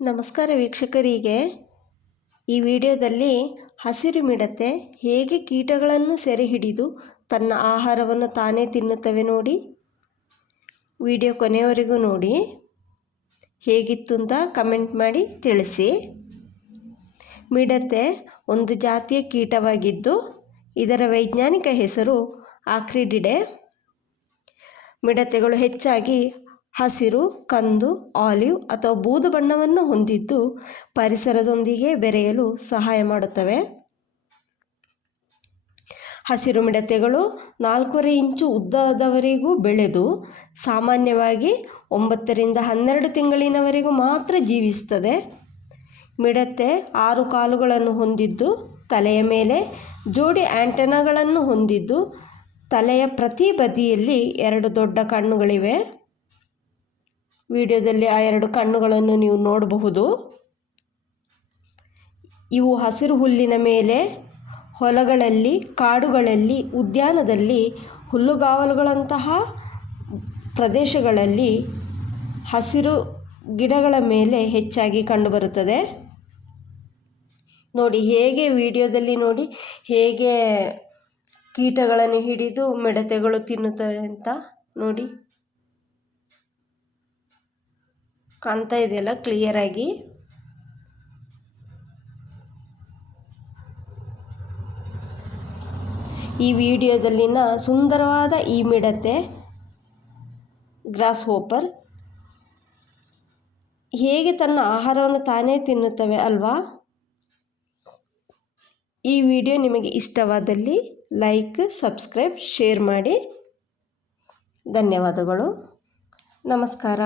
ನಮಸ್ಕಾರ ವೀಕ್ಷಕರಿಗೆ. ಈ ವಿಡಿಯೋದಲ್ಲಿ ಹಸಿರು ಮಿಡತೆ ಹೇಗೆ ಕೀಟಗಳನ್ನು ಸೆರೆ ಹಿಡಿದು ತನ್ನ ಆಹಾರವನ್ನು ತಾನೇ ತಿನ್ನುತ್ತವೆ ನೋಡಿ. ವಿಡಿಯೋ ಕೊನೆಯವರೆಗೂ ನೋಡಿ. ಹೇಗಿತ್ತು ಅಂತ ಕಮೆಂಟ್ ಮಾಡಿ ತಿಳಿಸಿ. ಮಿಡತೆ ಒಂದು ಜಾತಿಯ ಕೀಟವಾಗಿದ್ದು, ಇದರ ವೈಜ್ಞಾನಿಕ ಹೆಸರು ಆಕ್ರಿಡಿಡೆ. ಮಿಡತೆಗಳು ಹೆಚ್ಚಾಗಿ ಹಸಿರು, ಕಂದು, ಆಲಿವ್ ಅಥವಾ ಬೂದು ಬಣ್ಣವನ್ನು ಹೊಂದಿದ್ದು ಪರಿಸರದೊಂದಿಗೆ ಬೆರೆಯಲು ಸಹಾಯ ಮಾಡುತ್ತವೆ. ಹಸಿರು ಮಿಡತೆಗಳು ನಾಲ್ಕೂವರೆ ಇಂಚು ಉದ್ದದವರೆಗೂ ಬೆಳೆದು ಸಾಮಾನ್ಯವಾಗಿ ಒಂಬತ್ತರಿಂದ ಹನ್ನೆರಡು ತಿಂಗಳಿನವರೆಗೂ ಮಾತ್ರ ಜೀವಿಸುತ್ತದೆ. ಮಿಡತೆ ಆರು ಕಾಲುಗಳನ್ನು ಹೊಂದಿದ್ದು, ತಲೆಯ ಮೇಲೆ ಜೋಡಿ ಆ್ಯಂಟೆನಾಗಳನ್ನು ಹೊಂದಿದ್ದು, ತಲೆಯ ಪ್ರತಿ ಬದಿಯಲ್ಲಿ ಎರಡು ದೊಡ್ಡ ಕಣ್ಣುಗಳಿವೆ. ವಿಡಿಯೋದಲ್ಲಿ ಆ ಎರಡು ಕಣ್ಣುಗಳನ್ನು ನೀವು ನೋಡಬಹುದು. ಇವು ಹಸಿರು ಹುಲ್ಲಿನ ಮೇಲೆ, ಹೊಲಗಳಲ್ಲಿ, ಕಾಡುಗಳಲ್ಲಿ, ಉದ್ಯಾನದಲ್ಲಿ, ಹುಲ್ಲುಗಾವಲುಗಳಂತಹ ಪ್ರದೇಶಗಳಲ್ಲಿ ಹಸಿರು ಗಿಡಗಳ ಮೇಲೆ ಹೆಚ್ಚಾಗಿ ಕಂಡುಬರುತ್ತದೆ. ನೋಡಿ, ಹೇಗೆ ವಿಡಿಯೋದಲ್ಲಿ ನೋಡಿ, ಹೇಗೆ ಕೀಟಗಳನ್ನು ಹಿಡಿದು ಮಿಡತೆಗಳು ತಿನ್ನುತ್ತವೆ ಅಂತ ನೋಡಿ. ಕಾಣ್ತಾ ಇದೆಯಲ್ಲ ಕ್ಲಿಯರಾಗಿ ಈ ವಿಡಿಯೋದಲ್ಲಿನ ಸುಂದರವಾದ ಈ ಮಿಡತೆ ಗ್ರಾಸ್ ಹೋಪರ್ ಹೇಗೆ ತನ್ನ ಆಹಾರವನ್ನು ತಾನೇ ತಿನ್ನುತ್ತವೆ ಅಲ್ವಾ? ಈ ವಿಡಿಯೋ ನಿಮಗೆ ಇಷ್ಟವಾದಲ್ಲಿ ಲೈಕ್, ಸಬ್ಸ್ಕ್ರೈಬ್, ಶೇರ್ ಮಾಡಿ. ಧನ್ಯವಾದಗಳು. ನಮಸ್ಕಾರ.